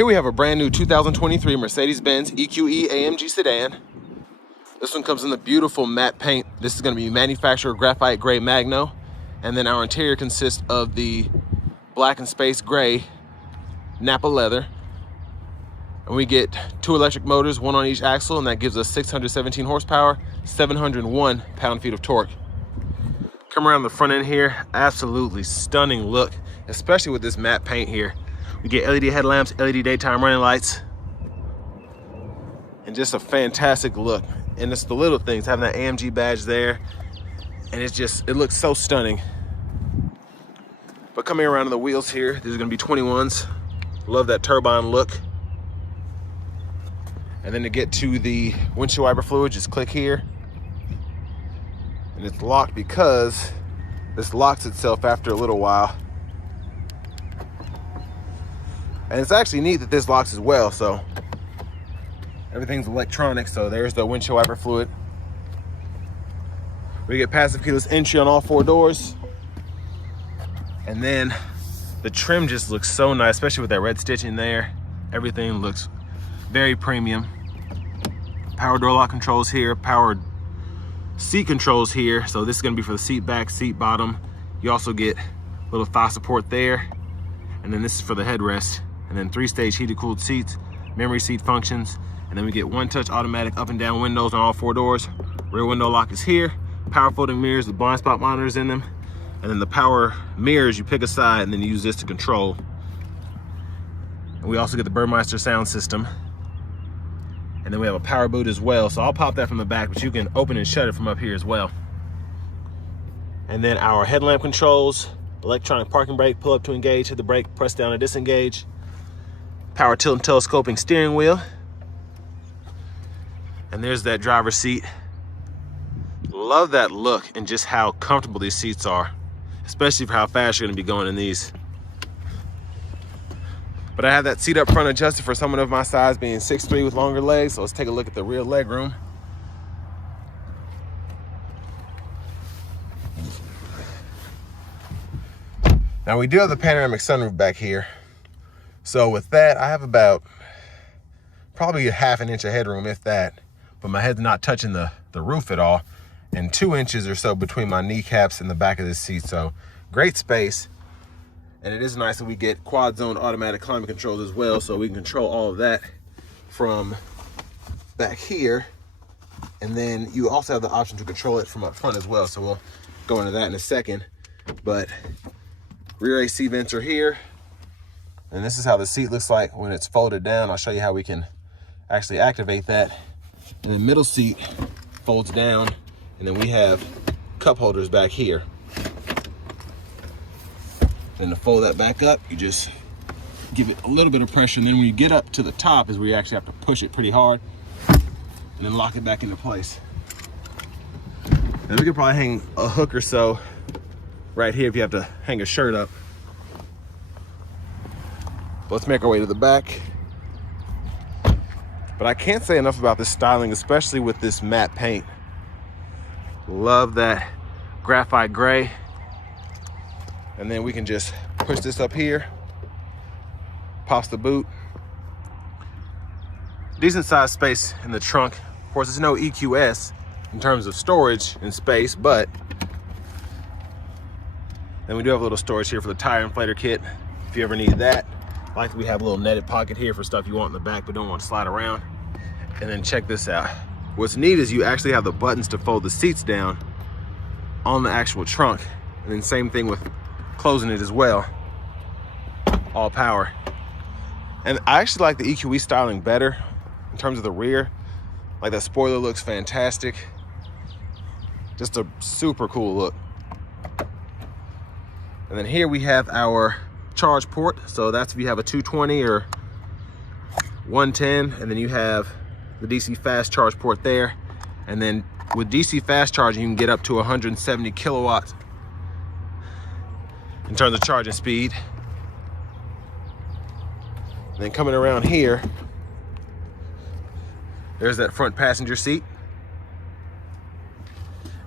Here we have a brand new 2023 Mercedes-Benz EQE AMG sedan. This one comes in the beautiful matte paint. This is going to be manufacturer graphite gray Magno. And then our interior consists of the black and space gray Napa leather. And we get 2 electric motors, 1 on each axle, and that gives us 617 horsepower, 701 pound-feet of torque. Come around the front end here, absolutely stunning look, especially with this matte paint here. We get LED headlamps, LED daytime running lights, and just a fantastic look. And it's the little things, having that AMG badge there, and it looks so stunning. But coming around to the wheels here, these are gonna be 21s. Love that turbine look. And then to get to the windshield wiper fluid, just click here. And it's locked because this locks itself after a little while. And it's actually neat that this locks as well, so everything's electronic. So there's the windshield wiper fluid. We get passive keyless entry on all 4 doors. And then the trim just looks so nice, especially with that red stitching there. Everything looks very premium. Power door lock controls here, power seat controls here. So this is gonna be for the seat back, seat bottom. You also get little thigh support there. And then this is for the headrest. And then 3-stage heated cooled seats, memory seat functions. And then we get 1-touch automatic up and down windows on all 4 doors. Rear window lock is here. Power folding mirrors with blind spot monitors in them. And then the power mirrors, you pick a side and then you use this to control. And we also get the Burmeister sound system. And then we have a power boot as well. So I'll pop that from the back, but you can open and shut it from up here as well. And then our headlamp controls, electronic parking brake, pull up to engage, hit the brake, press down to disengage. Power tilt and telescoping steering wheel. And there's that driver's seat. Love that look and just how comfortable these seats are, especially for how fast you're gonna be going in these. But I have that seat up front adjusted for someone of my size, being 6'3" with longer legs. So let's take a look at the rear leg room. Now we do have the panoramic sunroof back here. So with that, I have about probably a ½ inch of headroom, if that, but my head's not touching the roof at all, and 2 inches or so between my kneecaps and the back of this seat. So great space. And it is nice that we get quad zone automatic climate controls as well, so we can control all of that from back here. And then you also have the option to control it from up front as well, so we'll go into that in a second. But rear AC vents are here. And this is how the seat looks like when it's folded down. I'll show you how we can actually activate that. And the middle seat folds down, and then we have cup holders back here. Then to fold that back up, you just give it a little bit of pressure, and then when you get up to the top is where you actually have to push it pretty hard and then lock it back into place. And we could probably hang a hook or so right here if you have to hang a shirt up. Let's make our way to the back. But I can't say enough about this styling, especially with this matte paint. Love that graphite gray. And then we can just push this up here, pops the boot. Decent sized space in the trunk. Of course, there's no EQS in terms of storage and space, but then we do have a little storage here for the tire inflator kit, if you ever need that. Like we have a little netted pocket here for stuff you want in the back but don't want to slide around. And then check this out. What's neat is you actually have the buttons to fold the seats down on the actual trunk. And then same thing with closing it as well. All power. And I actually like the EQE styling better in terms of the rear. Like that spoiler looks fantastic. Just a super cool look. And then here we have our charge port. So that's if you have a 220 or 110, and then you have the DC fast charge port there. And then with DC fast charging, you can get up to 170 kilowatts in terms of charging speed. And then coming around here, there's that front passenger seat.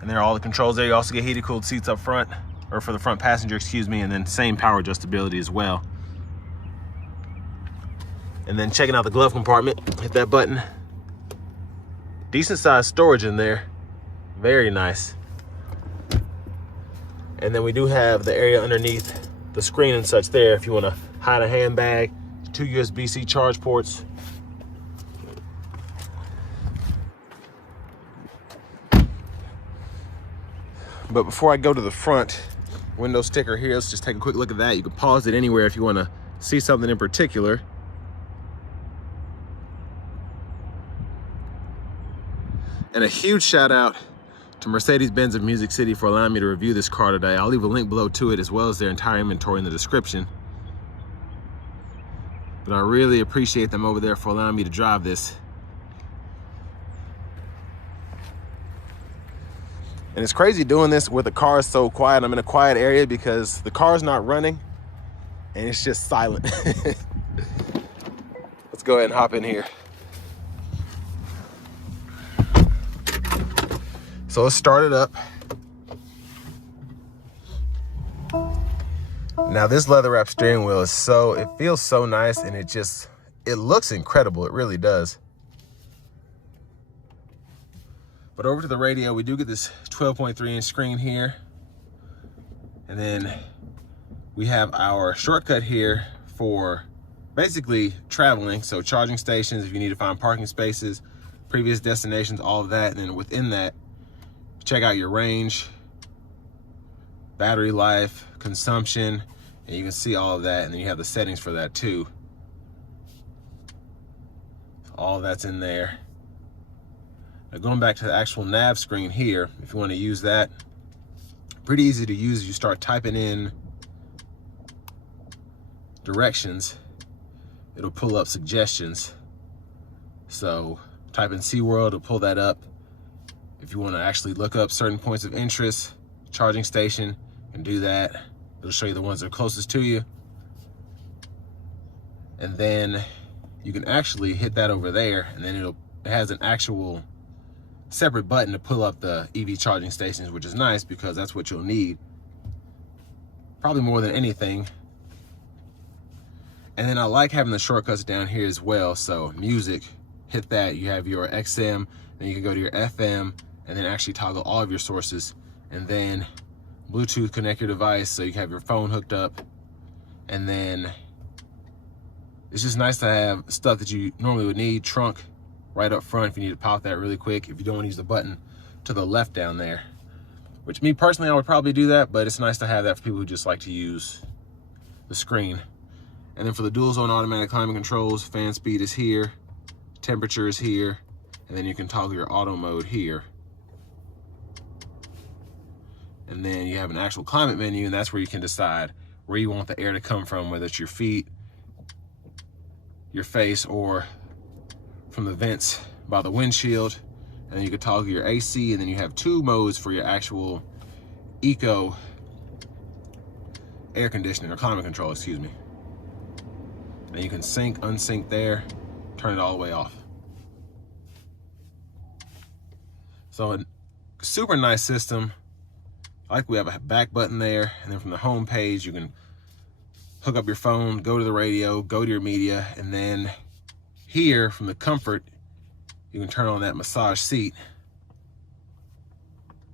And there are all the controls there. You also get heated cooled seats up front, or for the front passenger, excuse me, and then same power adjustability as well. And then checking out the glove compartment, hit that button. Decent sized storage in there, very nice. And then we do have the area underneath the screen and such there if you want to hide a handbag. 2 USB-C charge ports. But before I go to the front, window sticker here, let's just take a quick look at that. You can pause it anywhere if you want to see something in particular. And a huge shout out to Mercedes-Benz of Music City for allowing me to review this car today. I'll leave a link below to it as well as their entire inventory in the description. But I really appreciate them over there for allowing me to drive this. And it's crazy doing this with the car so quiet. I'm in a quiet area because the car's not running and it's just silent. Let's go ahead and hop in here. So let's start it up. Now this leather wrap steering wheel is it feels so nice, and it looks incredible. It really does. But over to the radio, we do get this 12.3-inch screen here. And then we have our shortcut here for basically traveling. So charging stations, if you need to find parking spaces, previous destinations, all of that. And then within that, check out your range, battery life, consumption, and you can see all of that. And then you have the settings for that too. All of that's in there. Now going back to the actual nav screen here, if you want to use that, pretty easy to use. You start typing in directions, it'll pull up suggestions. So type in SeaWorld, it'll pull that up. If you want to actually look up certain points of interest, charging station, and do that. It'll show you the ones that are closest to you. And then you can actually hit that over there, and then it has an actual separate button to pull up the EV charging stations, which is nice because that's what you'll need probably more than anything. And then I like having the shortcuts down here as well. So music, hit that, you have your XM, then you can go to your FM and then actually toggle all of your sources, and then Bluetooth, connect your device so you can have your phone hooked up. And then it's just nice to have stuff that you normally would need. Trunk right up front if you need to pop that really quick, if you don't want to use the button to the left down there, which me personally, I would probably do that, but it's nice to have that for people who just like to use the screen. And then for the dual zone automatic climate controls, fan speed is here, temperature is here, and then you can toggle your auto mode here. And then you have an actual climate menu, and that's where you can decide where you want the air to come from, whether it's your feet, your face, or from the vents by the windshield. And then you can toggle your AC, and then you have 2 modes for your actual eco air conditioning, or climate control, excuse me. And you can sync, unsync there, turn it all the way off. So a super nice system. Like we have a back button there, and then from the home page, you can hook up your phone, go to the radio, go to your media, and then here from the comfort, you can turn on that massage seat.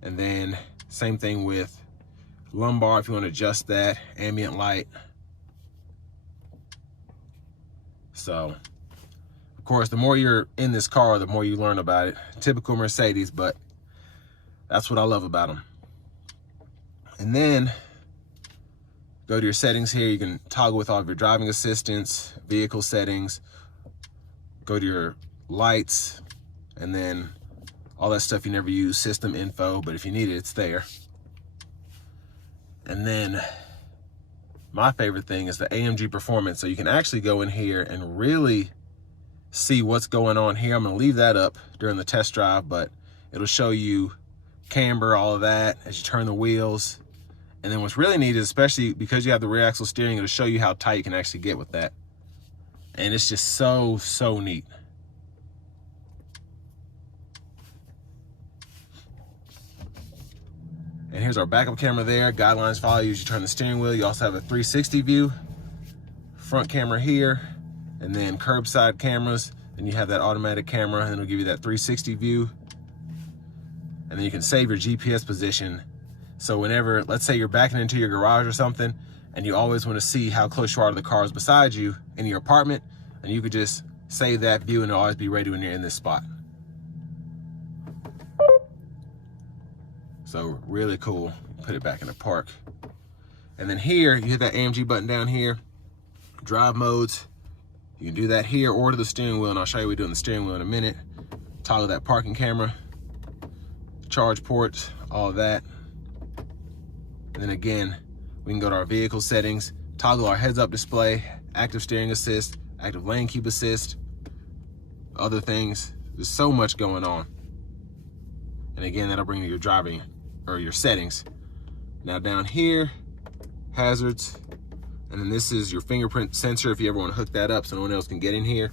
And then same thing with lumbar if you want to adjust that, ambient light. So, of course, the more you're in this car, the more you learn about it. Typical Mercedes, but that's what I love about them. And then go to your settings here. You can toggle with all of your driving assistance, vehicle settings, go to your lights, and then all that stuff you never use, system info, but if you need it, it's there. And then my favorite thing is the AMG performance. So you can actually go in here and really see what's going on here. I'm gonna leave that up during the test drive, but it'll show you camber, all of that as you turn the wheels. And then what's really neat is, especially because you have the rear axle steering, it'll show you how tight you can actually get with that. And it's just so, so neat. And here's our backup camera there. Guidelines follow you as you turn the steering wheel. You also have a 360 view. Front camera here. and then curbside cameras. Then you have that automatic camera, and it'll give you that 360 view. And then you can save your GPS position. So whenever, let's say you're backing into your garage or something, and you always want to see how close you are to the cars beside you in your apartment, and you could just save that view and it'll always be ready when you're in this spot. So really cool. Put it back in the park. And then here, you hit that AMG button down here, drive modes. You can do that here or to the steering wheel, and I'll show you what we do on the steering wheel in a minute. Toggle that parking camera, charge ports, all that. And then again, we can go to our vehicle settings, toggle our heads-up display, active steering assist, active lane keep assist, other things. There's so much going on. And again, that'll bring you your driving or your settings. Now down here, hazards, and then this is your fingerprint sensor if you ever want to hook that up so no one else can get in here.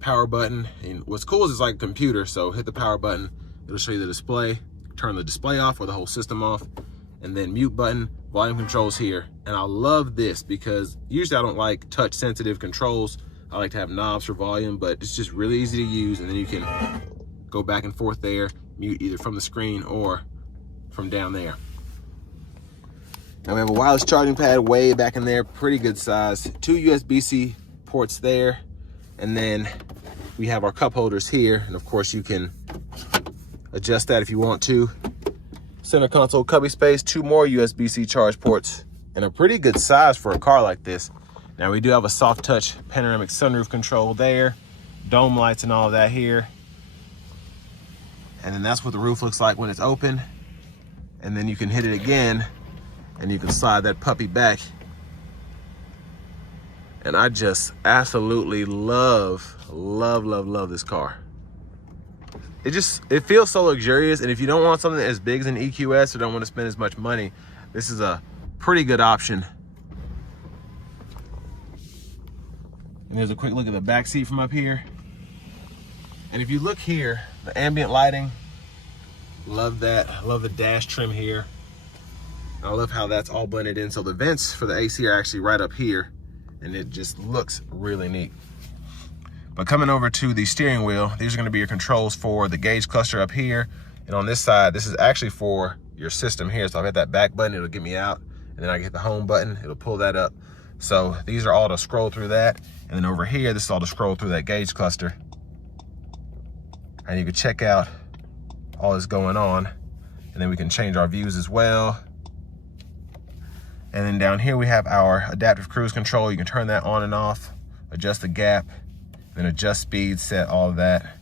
Power button, and what's cool is it's like a computer, so hit the power button, it'll show you the display, turn the display off or the whole system off, and then mute button, volume controls here. And I love this because usually I don't like touch sensitive controls. I like to have knobs for volume, but it's just really easy to use, and then you can go back and forth there, mute either from the screen or from down there. Now we have a wireless charging pad way back in there, pretty good size. 2 USB-C ports there, and then we have our cup holders here, and of course you can adjust that if you want to. Center console cubby space, 2 more USB-C charge ports, and a pretty good size for a car like this. Now we do have a soft touch panoramic sunroof control there, dome lights and all of that here. And then that's what the roof looks like when it's open. And then you can hit it again and you can slide that puppy back. And I just absolutely love this car. It feels so luxurious, and if you don't want something as big as an EQS or don't want to spend as much money, this is a pretty good option. And there's a quick look at the back seat from up here. And if you look here, the ambient lighting, love that. I love the dash trim here. I love how that's all blended in. So the vents for the AC are actually right up here, and it just looks really neat. But coming over to the steering wheel, these are going to be your controls for the gauge cluster up here. And on this side, this is actually for your system here. So I'll hit that back button, it'll get me out. And then I hit the home button, it'll pull that up. So these are all to scroll through that. And then over here, this is all to scroll through that gauge cluster. And you can check out all that's going on. And then we can change our views as well. And then down here, we have our adaptive cruise control. You can turn that on and off, adjust the gap, then adjust speed, set all of that.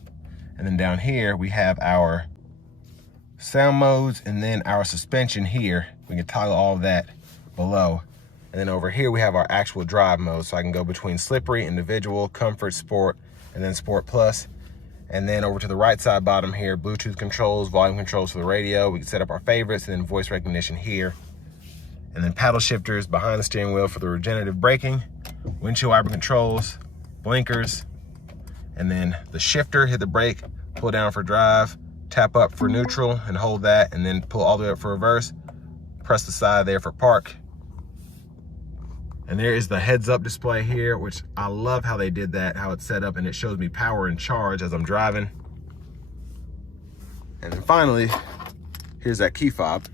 And then down here, we have our sound modes and then our suspension here. We can toggle all of that below. And then over here, we have our actual drive mode. So I can go between slippery, individual, comfort, sport, and then sport plus. And then over to the right side bottom here, Bluetooth controls, volume controls for the radio. We can set up our favorites and then voice recognition here. And then paddle shifters behind the steering wheel for the regenerative braking, windshield wiper controls, blinkers, and then the shifter, hit the brake, pull down for drive, tap up for neutral and hold that, and then pull all the way up for reverse, press the side there for park. And there is the heads up display here, which I love how they did that, how it's set up, and it shows me power and charge as I'm driving. And then finally, here's that key fob.